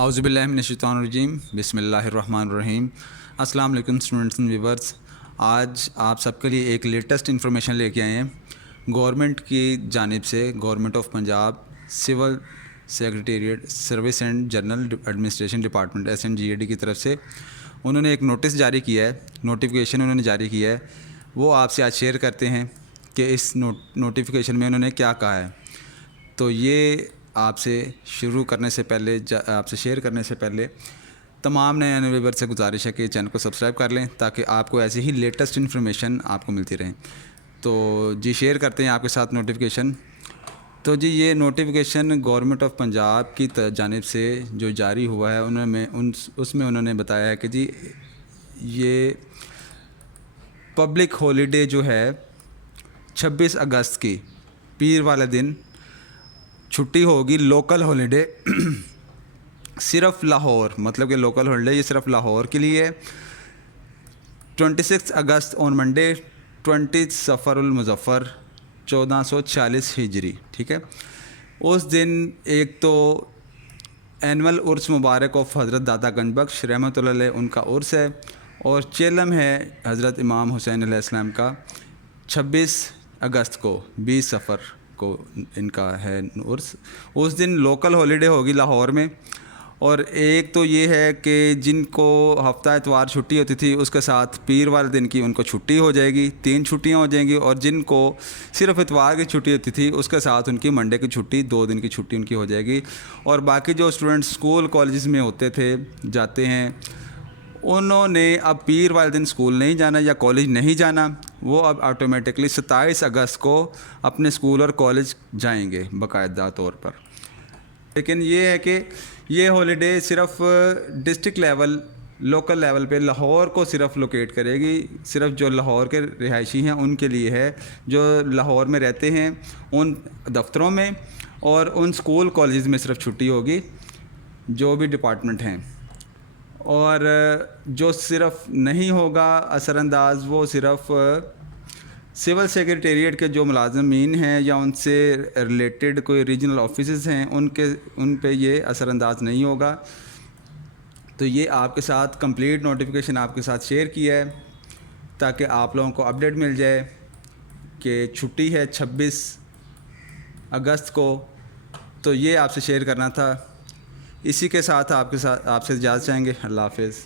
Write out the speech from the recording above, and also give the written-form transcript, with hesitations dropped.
اعوذ باللہ من الشیطان الرجیم بسم اللہ الرحمن الرحیم۔ السلام علیکم اسٹوڈنٹس اینڈ ویورس، آج آپ سب کے لیے ایک لیٹسٹ انفارمیشن لے کے آئے ہیں گورنمنٹ کی جانب سے۔ Government of Punjab civil secretariat service and general administration department SNGAD کی طرف سے انہوں نے ایک نوٹس جاری کیا ہے، نوٹیفیکیشن انہوں نے جاری کیا ہے، وہ آپ سے آج شیئر کرتے ہیں کہ اس نوٹیفیکیشن میں انہوں نے کیا کہا ہے۔ تو یہ آپ سے شروع کرنے سے پہلے آپ سے شیئر کرنے سے پہلے تمام نئے آنے ویور سے گزارش ہے کہ چینل کو سبسکرائب کر لیں تاکہ آپ کو ایسی ہی لیٹسٹ انفارمیشن آپ کو ملتی رہیں۔ تو جی شیئر کرتے ہیں آپ کے ساتھ نوٹیفیکیشن۔ تو جی یہ نوٹیفیکیشن گورنمنٹ آف پنجاب کی جانب سے جو جاری ہوا ہے اس میں انہوں نے بتایا ہے کہ جی یہ پبلک ہالیڈے جو ہے 26 اگست کی پیر والے دن چھٹی ہوگی، لوکل ہالیڈے صرف لاہور، مطلب کہ لوکل ہالیڈے یہ صرف لاہور کے لیے ہے۔ 26 اگست آن منڈے 20 صفر المظفر 1446 ہجری، ٹھیک ہے۔ اس دن ایک تو اینول عرس مبارک آف حضرت داتا گنج بخش رحمۃ اللہ علیہ ان کا عرس ہے، اور چیلم ہے حضرت امام حسین علیہ السلام کا 26 اگست کو 20 صفر کو ان کا ہے عرس۔ اس دن لوکل ہالیڈے ہوگی لاہور میں۔ اور ایک تو یہ ہے کہ جن کو ہفتہ اتوار چھٹی ہوتی تھی اس کے ساتھ پیر والے دن کی ان کو چھٹی ہو جائے گی، 3 چھٹیاں ہو جائیں گی، اور جن کو صرف اتوار کی چھٹی ہوتی تھی اس کے ساتھ ان کی منڈے کی چھٹی، 2 دن کی چھٹی ان کی ہو جائے گی۔ اور باقی جو اسٹوڈنٹس اسکول کالجز میں ہوتے تھے جاتے ہیں انہوں نے اب پیر والے دن اسکول نہیں جانا یا کالج نہیں جانا، وہ اب آٹومیٹکلی 27 اگست کو اپنے اسکول اور کالج جائیں گے باقاعدہ طور پر۔ لیکن یہ ہے کہ یہ ہالیڈے صرف ڈسٹرکٹ لیول، لوکل لیول پہ لاہور کو صرف لوکیٹ کرے گی، صرف جو لاہور کے رہائشی ہیں ان کے لیے ہے، جو لاہور میں رہتے ہیں ان دفتروں میں اور ان اسکول کالجز میں صرف چھٹی ہوگی جو بھی ڈپارٹمنٹ ہیں۔ اور جو صرف نہیں ہوگا اثر انداز وہ صرف سول سیکریٹریٹ کے جو ملازمین ہیں یا ان سے ریلیٹڈ کوئی ریجنل آفیسز ہیں ان پہ یہ اثر انداز نہیں ہوگا۔ تو یہ آپ کے ساتھ کمپلیٹ نوٹیفیکیشن آپ کے ساتھ شیئر کیا ہے تاکہ آپ لوگوں کو اپڈیٹ مل جائے کہ چھٹی ہے 26 اگست کو۔ تو یہ آپ سے شیئر کرنا تھا، اسی کے ساتھ آپ سے اجازت چاہیں گے۔ اللہ حافظ۔